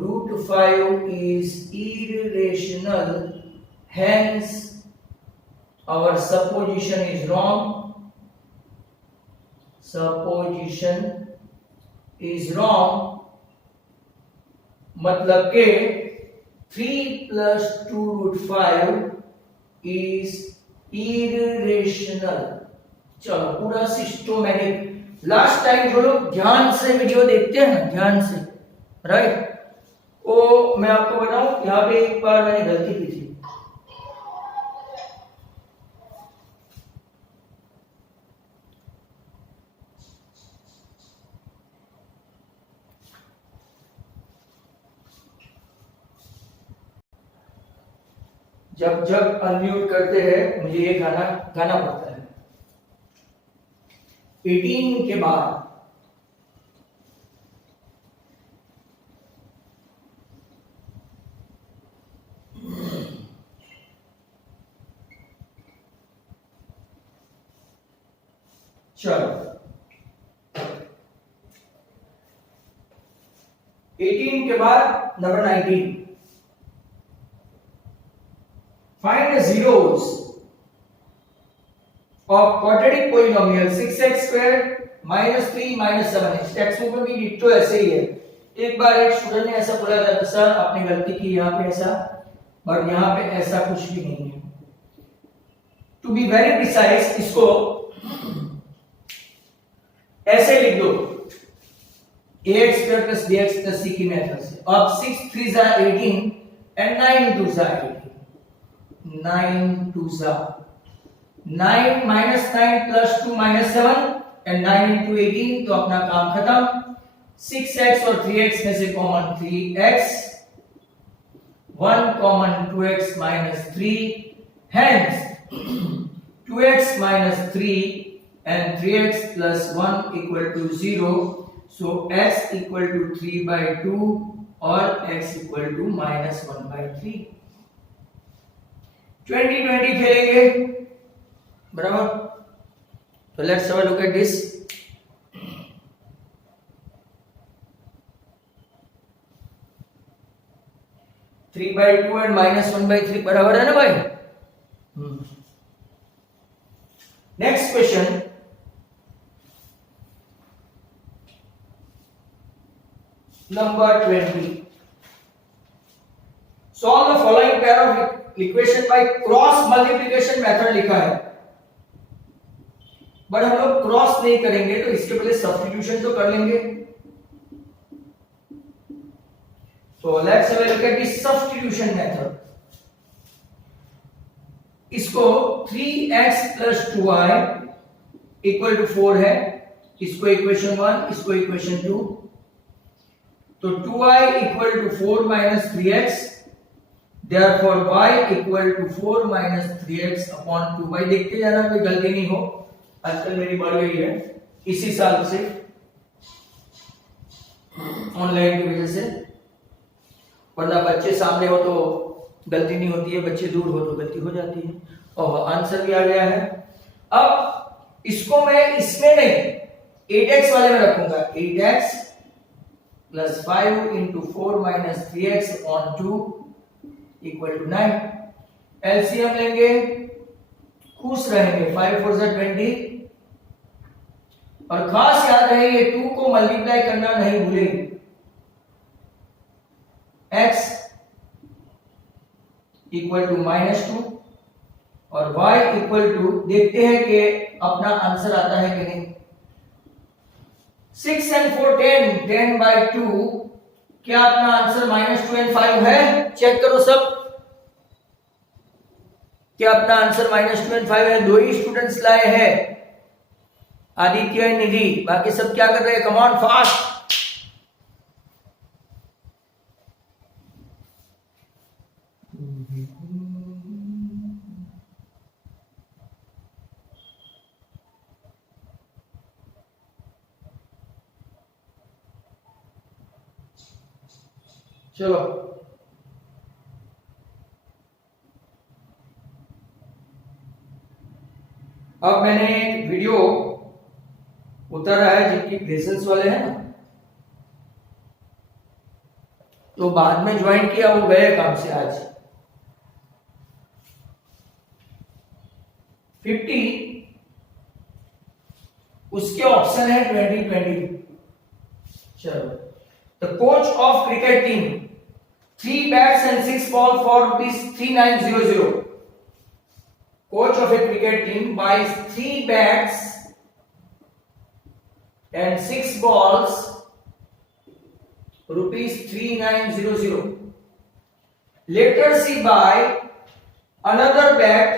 root 5 is irrational, hence our supposition is wrong। supposition is wrong, मतलब के 3 plus 2 root 5 is irrational। चलो, पूरा सिस्टोमेटिक। Last time जो लोग ध्यान से वीडियो देखते हैं ना, ध्यान से, राइट, वो मैं आपको बताऊं, यहां पे एक बार मैंने गलती की थी। जब जब अनम्यूट करते हैं मुझे ये गाना गाना पड़ता है। 18 के बाद चलो, के बाद number 19, find the zeros of quadratic polynomial 6x square minus 3 minus 7x। Text book में भी डिट्टो ऐसे ही है। एक बार एक स्टूडेंट ने ऐसा बोला था सर आपने गलती की यहाँ पे ऐसा, बट यहाँ पे ऐसा कुछ भी नहीं है। टू बी वेरी प्रिसाइज इसको ऐसे लिख दो, ax square plus bx plus c की मेथड से। अब 6 3 जा 18 and 9 2 जा 18, 9 2 जा 9 minus 9 plus 2 minus 7 and 9 into 18, तो अपना काम खत्म। 6x और 3x में से common 3x, 1 common 2x minus 3, hence 2x minus 3 and 3x plus 1 equal to 0, so x equal to 3 by 2 or x equal to minus 1 by 3। 20-20 खेलेंगे, बराबर। तो let's have a look at this. Three by two and minus 1 by 3 बराबर है ना भाई। Next question, number 20। Solve the following pair of equation by cross multiplication method लिखा है, but हम लोग क्रॉस नहीं करेंगे, तो इसके पहले सब्स्टिट्यूशन तो कर लेंगे। तो let's have a look at this substitution method. इसको 3x plus 2y equal to 4 है, इसको इक्वेशन 1, इसको इक्वेशन 2। तो 2y equal to 4 minus 3x, therefore y equal to 4 minus 3x upon 2y। देखते जाना कोई गलती नहीं हो, आजकल मेरी बढ़ गई है इसी साल से ऑनलाइन की वजह से, वरना बच्चे सामने हो तो गलती नहीं होती है, बच्चे दूर हो तो गलती हो जाती है। और आंसर भी आ गया है। अब इसको मैं इसमें नहीं 8x वाले में रखूंगा, 8x plus 5 into 4 minus 3x on 2 equal to 9। LCM लेंगे, खुश रहेंगे, 5 4 जा 20। और खास याद रहे ये 2 को मल्टीप्लाई करना नहीं भूलेंगे। x इक्वल टू -2 और y इक्वल टू, देखते हैं कि अपना आंसर आता है कि नहीं। 6 and 4 10, 10 by 2, क्या अपना आंसर -2 and 5 है? चेक करो सब, क्या अपना आंसर -2 and 5 है? दो ही स्टूडेंट्स लाए हैं, आदित्य और निधि, बाकी सब क्या कर रहे हैं? Come on fast. चलो अब मैंने एक वीडियो उतारा है जिनकी प्रेजेंस वाले हैं ना, तो बाद में ज्वाइन किया, वो गए काम से। आज 50 उसके ऑप्शन है 2020। चलो, the coach of cricket team 3 bats and 6 balls for ₹3900। Coach of a cricket team buys 3 bats and 6 balls ₹3900। Later she buy another bat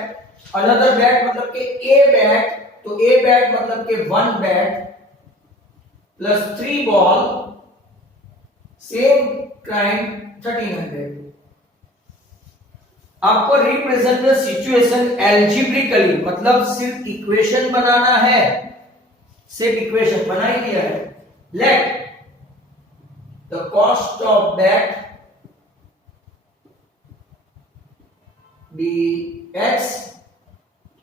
मतलब के a bat, तो a bat मतलब के 1 bat plus 3 ball, same crime 1300। आपको represent the situation algebraically, मतलब सिर्फ equation बनाना है, सिर्फ इक्वेशन बना ही दिया है। Let the cost of bat be x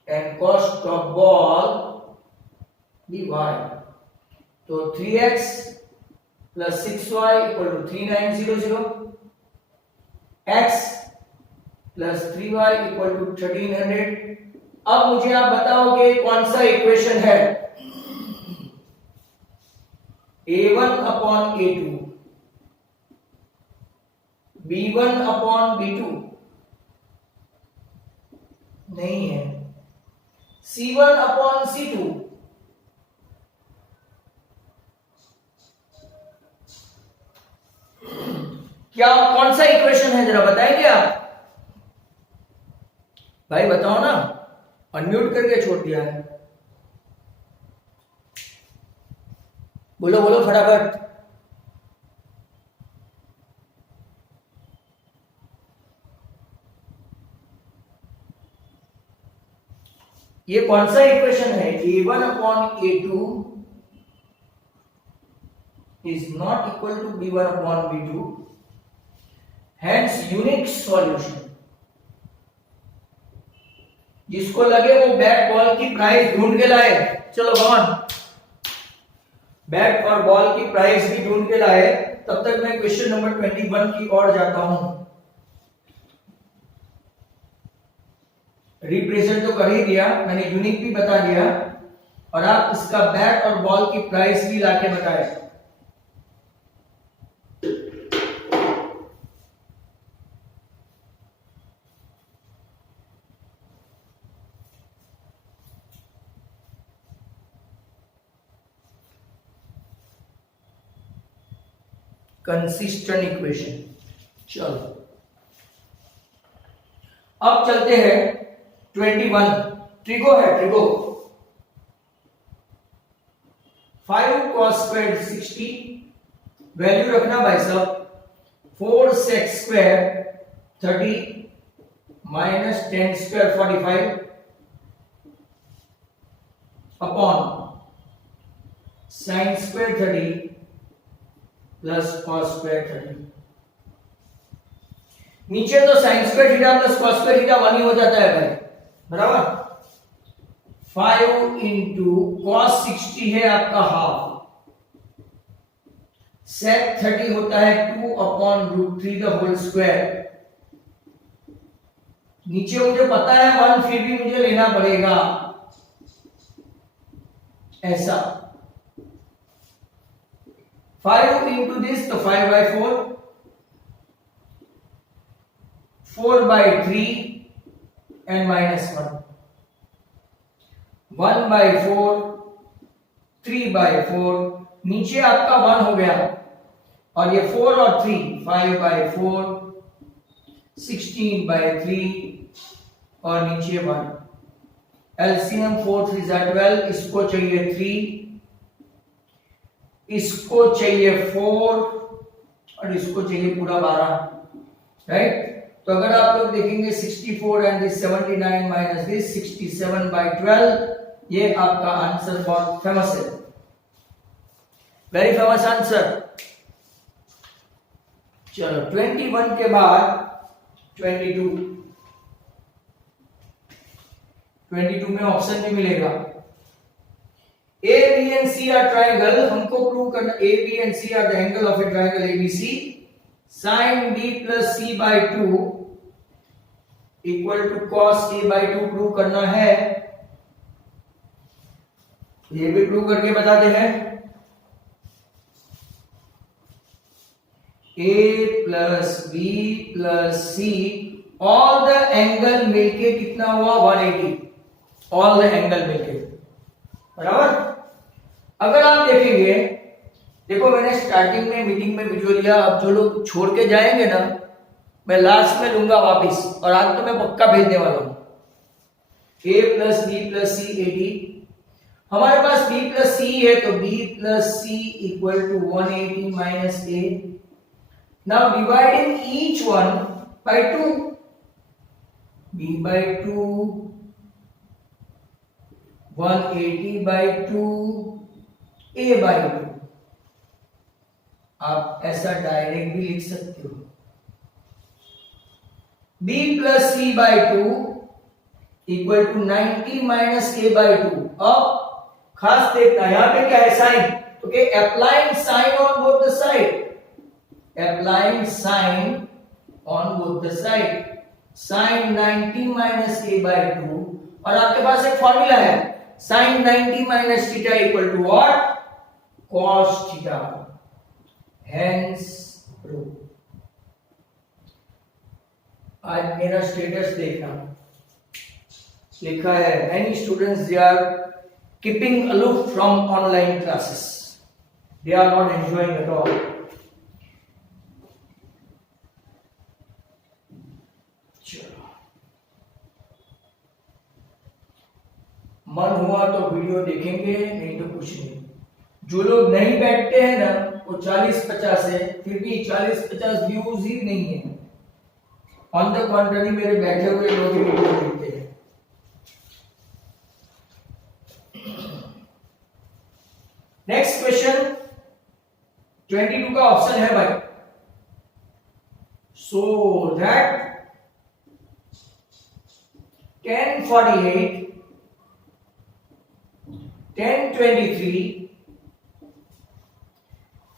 and cost of ball be y। तो 3x plus 6y equal to 3900, x plus 3y equal to 1300। अब मुझे आप बताओ कि कौन सा इक्वेशन है, a1 upon a2, b1 upon b2 नहीं है, c1 अपॉन c2 क्या, कौन सा इक्वेशन है जरा बताएंगे आप भाई, बताओ ना, अनम्यूट करके छोड़ दिया है, बोलो बोलो फटाफट। ये कौन सा इक्वेशन है, a1 upon a2 is not equal to b1 upon b2, hence unique solution। जिसको लगे वो बैट बॉल की प्राइस ढूंढ के लाए, चलो कौन बैट और बॉल की प्राइस भी ढूंढ के लाए। तब तक मैं क्वेश्चन नंबर 21 की ओर जाता हूं। रिप्रेजेंट तो कर ही दिया मैंने, यूनिक भी बता दिया, और आप इसका बैट और बॉल की प्राइस भी लाके बताए। Consistent equation. चलो अब चलते हैं 21, ट्रिगो है, ट्रिगो 5 cos स्क्वायर 60, वैल्यू रखना भाई साहब 4 sec square 30 minus 10 square 45 upon sin square 30 plus cos square 30। नीचे तो sin square theta plus cos square theta 1 ही हो जाता है भाई, बराबर। 5 इंटू cos 60 है आपका हाफ, sec 30 होता है 2 upon root 3 the whole square. नीचे मुझे पता है 1, फिर भी मुझे लेना पड़ेगा ऐसा। 5 इंटू दिस तो 5 by 4, 4 by 3 and minus 1, 1 by 4, 3 by 4, नीचे आपका 1 हो गया, और ये 4 और 3, 5 by 4, 16 by 3, और नीचे 1। एलसीएम 4 3 12, इसको चाहिए 3, इसको चाहिए 4, और इसको चाहिए पूरा 12, राइट। तो अगर आप लोग देखेंगे 64 and this 79 minus this 67 by 12, ये आपका आंसर बहुत फेमस है, वेरी फेमस आंसर। चलो 21 के बाद 22 में ऑप्शन भी मिलेगा। A B and C are triangle, हमको प्रूव करना, A B and C are the angle of a triangle ABC, sin b plus c by 2 equal to cos a by 2 prove करना है। ये भी प्रूव करके बताते हैं। a plus b plus c, all the angle मिलके कितना हुआ 180, ऑल द एंगल मिलके, बराबर। अगर आप देखेंगे, देखो मैंने स्टार्टिंग में मीटिंग में वीडियो लिया, अब जो लोग छोड़ के जाएंगे ना, मैं लास्ट में लूंगा वापिस, और आज तो मैं पक्का भेजने वाला हूं। a plus B plus C 80, हमारे पास b प्लस सी है, तो b plus C equal to 180 minus a। Now dividing each one by 2, b by 2, 180 by 2, a by 2। आप ऐसा डायरेक्ट भी लिख सकते हो, b plus C by 2 equal to 90 minus a by 2। अब खास देखना, यहां पे क्या है sine, Okay, applying sine on both the side, applying sine on both the side, sin 90 minus a by 2, और आपके पास एक फॉर्मूला है sin 90 minus theta equal to what? Cos theta, hence proof. आज मेरा स्टेटस देखना, लिखा है many students they are keeping aloof from online classes, they are not enjoying at all. मन हुआ तो वीडियो देखेंगे, नहीं तो कुछ नहीं। जो लोग नहीं बैठते हैं ना वो 40-50 है, फिर भी 40-50 व्यूज ही नहीं है। ऑन द कॉन्ट्ररी मेरे बैठे हुए लोग ही वीडियो देखते हैं। नेक्स्ट क्वेश्चन 22 का ऑप्शन है भाई, सो दैट 1048 1023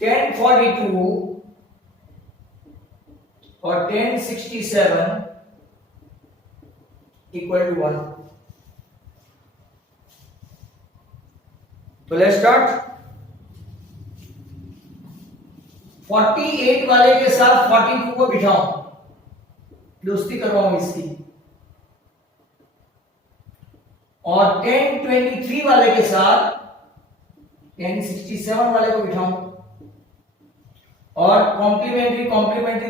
1042 और 1067 इक्वल टू 1। तो लेट्स स्टार्ट। 48 वाले के साथ 42 को बिठाओ, दोस्ती करवाओ इसकी, और 1023 वाले के साथ 1067 वाले को बिठाऊं, और कॉम्प्लीमेंट्री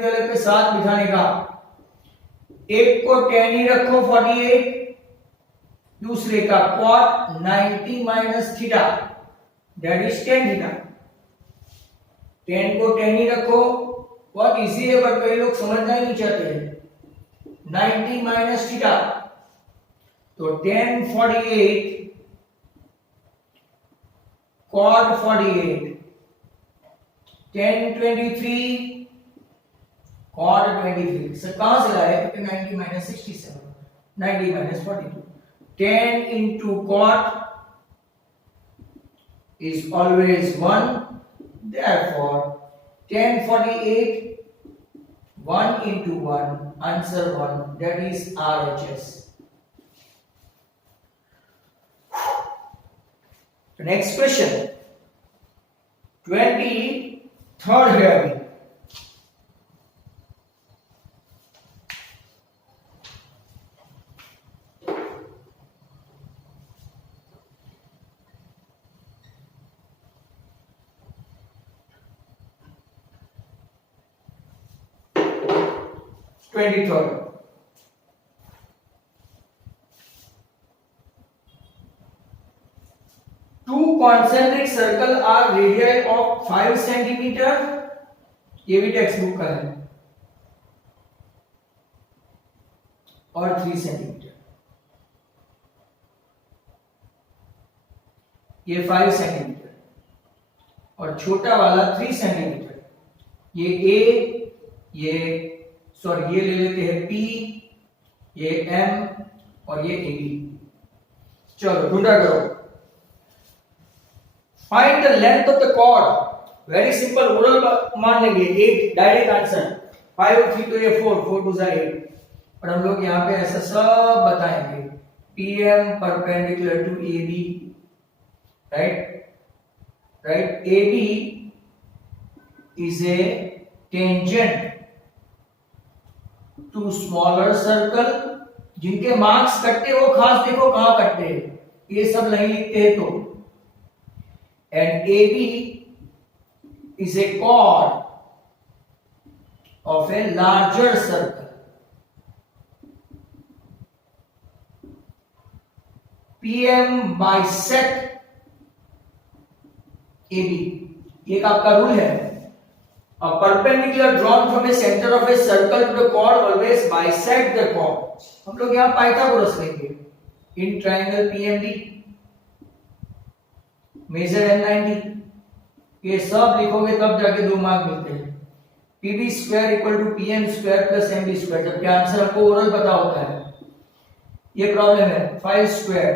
वाले के साथ बिठाने का, एक को 10 ही रखो 48, दूसरे का cot 90 minus theta that is 10 theta. 10 को 10 ही रखो, बहुत इजी है बट कई लोग समझना ही नहीं चाहते। 90 माइनस थीटा, तो 1048 cot 48, 1023 cot 23। सर कहां से लाए? 90 minus 67, 90 minus 42। 10 into cot is always 1, therefore 1048 1 into 1, answer 1, that is RHS। Next question 23rd है अभी। Two concentric circle are radii of 5 centimeter, ये भी टेक्स्ट बुक का है, और 3 सेंटीमीटर, ये 5 सेंटीमीटर, और छोटा वाला 3 सेंटीमीटर। ये ए, ये सॉरी ये ले लेते हैं पी, ये एम और ये ए बी। चलो ढूंढा करो। Find the length of the chord. Very simple, oral मान लेंगे 8 डायरेक्ट आंसर। 5 और 3 तो ये 4, 4 2 8। और हम लोग यहाँ पे ऐसा सब बताएंगे। PM perpendicular to AB, right. AB is a tangent to smaller circle। जिनके मार्क्स कटते वो खास देखो कहां कटते हैं, ये सब नहीं लिखते हैं तो। And AB is a chord of a larger circle। PM bisect AB, ये आपका रूल है। A perpendicular drawn from a center of a circle to the chord always bisect the chord। हम लोग यहाँ पाइथागोरस लेंगे। In triangle PMD, major M90, ये सब लिखोगे तब जाके 2 मार्क मिलते हैं। PB square equal to PM square plus MB square, जबकि आंसर आपको ओरल पता होता है। ये प्रॉब्लम है। 5 स्क्वायर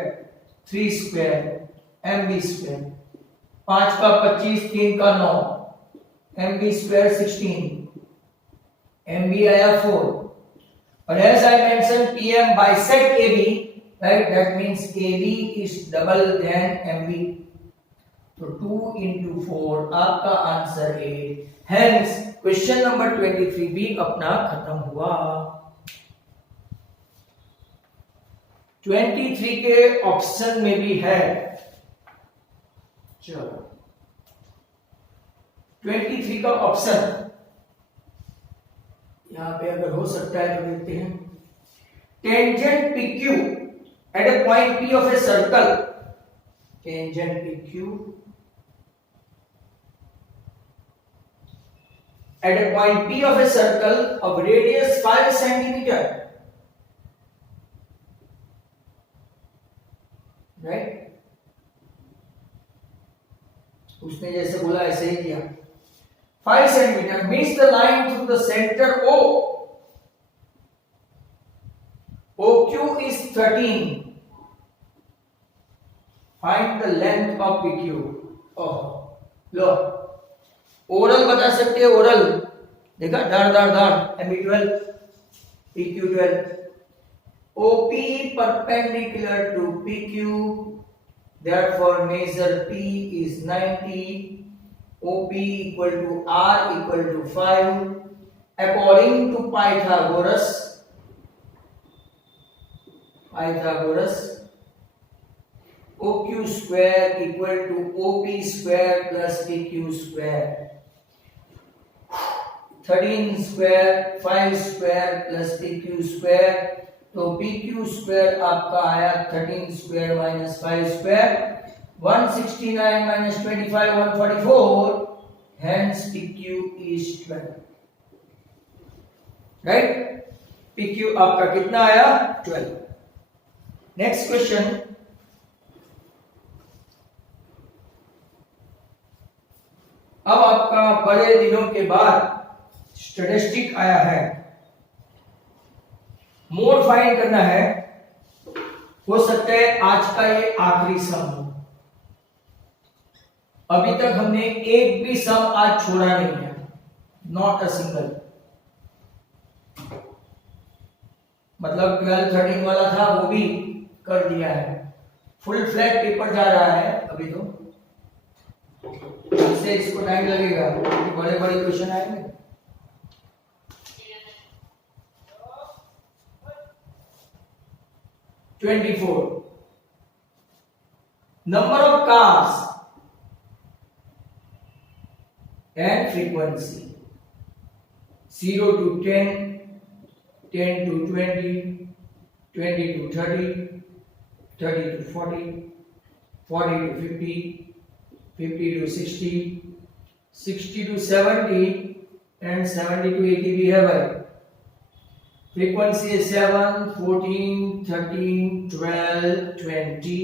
3 स्क्वायर MB स्क्वायर, 5 का 25, 3 का 9, MB स्क्वायर 16, MB आया 4. और as I mentioned, PM bisect AB, right? That means AB is double than MB. तो 2 into 4 आपका आंसर है. Hence क्वेश्चन नंबर 23 भी अपना खत्म हुआ. 23 के ऑप्शन में भी है. चलो 23 का ऑप्शन यहां पे अगर हो सकता है तो देखते हैं. Tangent PQ at a point P of a circle. Tangent PQ at a point P of a circle of radius 5 centimeter. Right? उसने जैसे बोला ऐसे ही किया. 5 centimeter meets the line through the center O. OQ is 13. Find the length of PQ. Oh, low oral बता सकते हैं. Oral देखा, दाड़ दाड़ दाड़. MB 12, PQ 12. OP perpendicular to PQ, therefore measure P is 90. OP equal to R equal to 5. According to Pythagoras, OQ square equal to OP square plus PQ square. 13 square 5 square plus PQ square. तो PQ square आपका आया 13 square minus 5 square. 169 minus 25 144. Hence PQ is 12. Right? PQ आपका कितना आया? 12. Next question. अब आपका बड़े दिनों के बाद स्टैटिस्टिक आया है. मोड फाइंड करना है. हो सकता है आज का ये आखिरी सम हो. अभी तक हमने एक भी सम आज छोड़ा नहीं है. Not a single. मतलब 12 13 वाला था वो भी कर दिया है. फुल फ्लैट पेपर जा रहा है अभी तो. इससे इसको टाइम लगेगा क्योंकि बड़े बड़े क्वेश्चन आएंगे. Number of cars and frequency. 0 to 10, 10 to 20, 20 to 30, 30 to 40, 40 to 50, 50 to 60, 60 to 70 and 70 to 80 भी है भाई. फ्रीक्वेंसी है 7, 14, 13, 12, 20,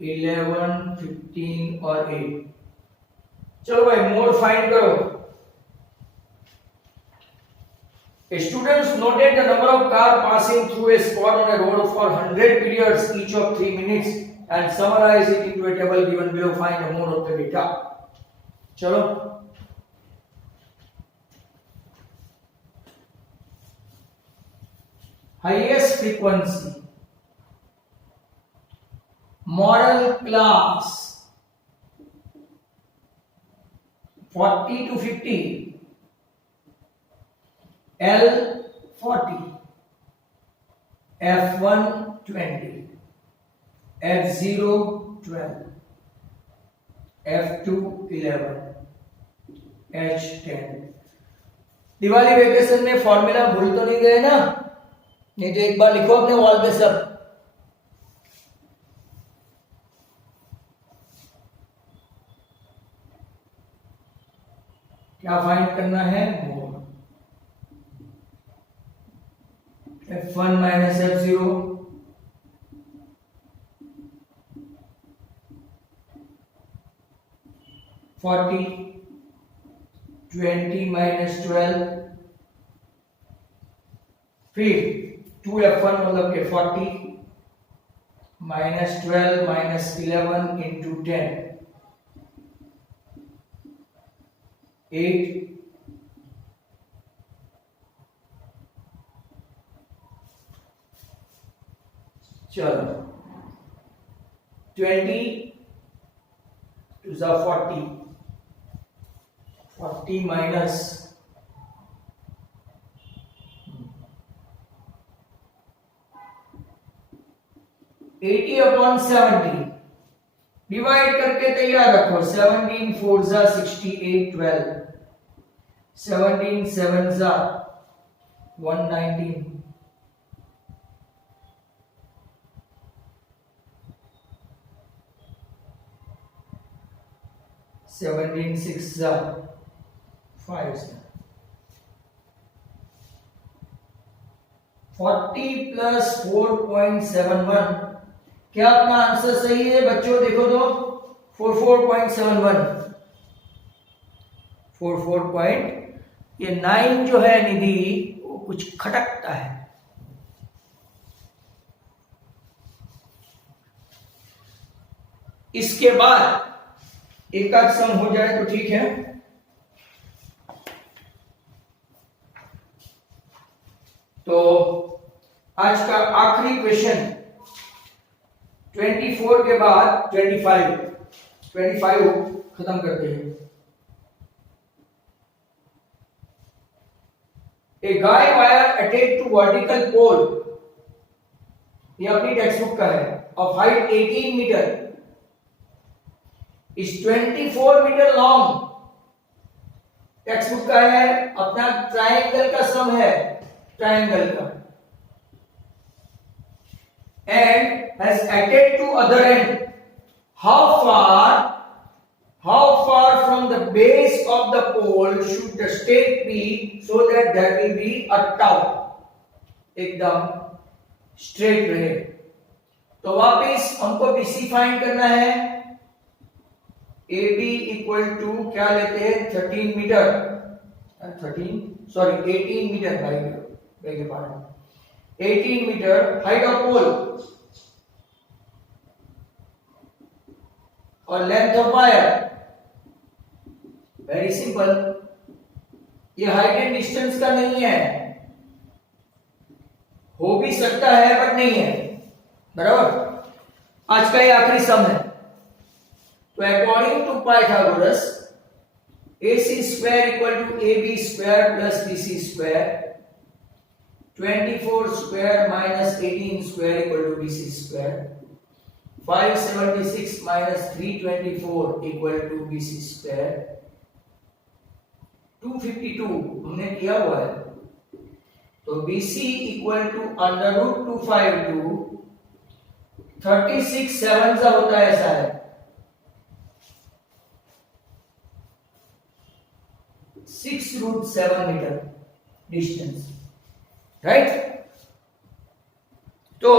11, 15 और 8. चलो भाई मोड फाइंड करो. Students noted the number of cars passing through a spot on a road for 100 periods each of 3 minutes and summarize it into a table given below. Find the mode of the data. चलो highest frequency, model class 40 to 50, L 40, F1 20, F0 12, F2 11, H10. Diwali vacation में formula भूल तो नहीं गए ना? नहीं तो एक बार लिखो अपने वॉल पे सब. क्या फाइंड करना है? F1 minus F0, (40), 20 minus 12, फिर 2F1 मतलब के 40 minus 12 minus 11 into 10, 8 चलो 20 टू 40 40 माइनस 80/70 डिवाइड करके तैयार रखो 17 4 जा 68 12 17 7 जा 119 17 6 जा 5 जा 40 प्लस 4.71 क्या अपना आंसर सही है बच्चों? देखो तो 44.71 44 ये 9 जो है निधि वो कुछ खटकता है। इसके बाद एक आध सम हो जाए तो ठीक है। तो आज का आखिरी क्वेश्चन 24 के बाद 25 खत्म करते हैं। A guy wire attach to vertical pole, ये अपनी टेक्स्ट बुक का है, of height 18 metre is 24 metre long. Text book का है, अपना ट्रायंगल का सम है, ट्रायंगल का, and has attached to other end. How far from the base of the pole should the stake be so that there will be a tau? एकदम straight रहे। तो वापिस हमको BC फाइंड करना है। AB इक्वल टू क्या लेते हैं 18 मीटर 18 मीटर भाई 18 मीटर हाइट ऑफ पोल और length of wire. Very simple, ये हाइट एंड डिस्टेंस का नहीं है, हो भी सकता है बट नहीं है, बराबर। आज का ये आखिरी सम है। तो according to Pythagoras AC square equal to AB square plus BC square, 24 square minus 18 square equal to BC square, 576 minus 324 equal to BC square, 252 हमने किया हुआ है। तो BC equal to under root 252, 36 7 सा होता है ऐसा है, 6√7 मीटर डिस्टेंस, राइट। तो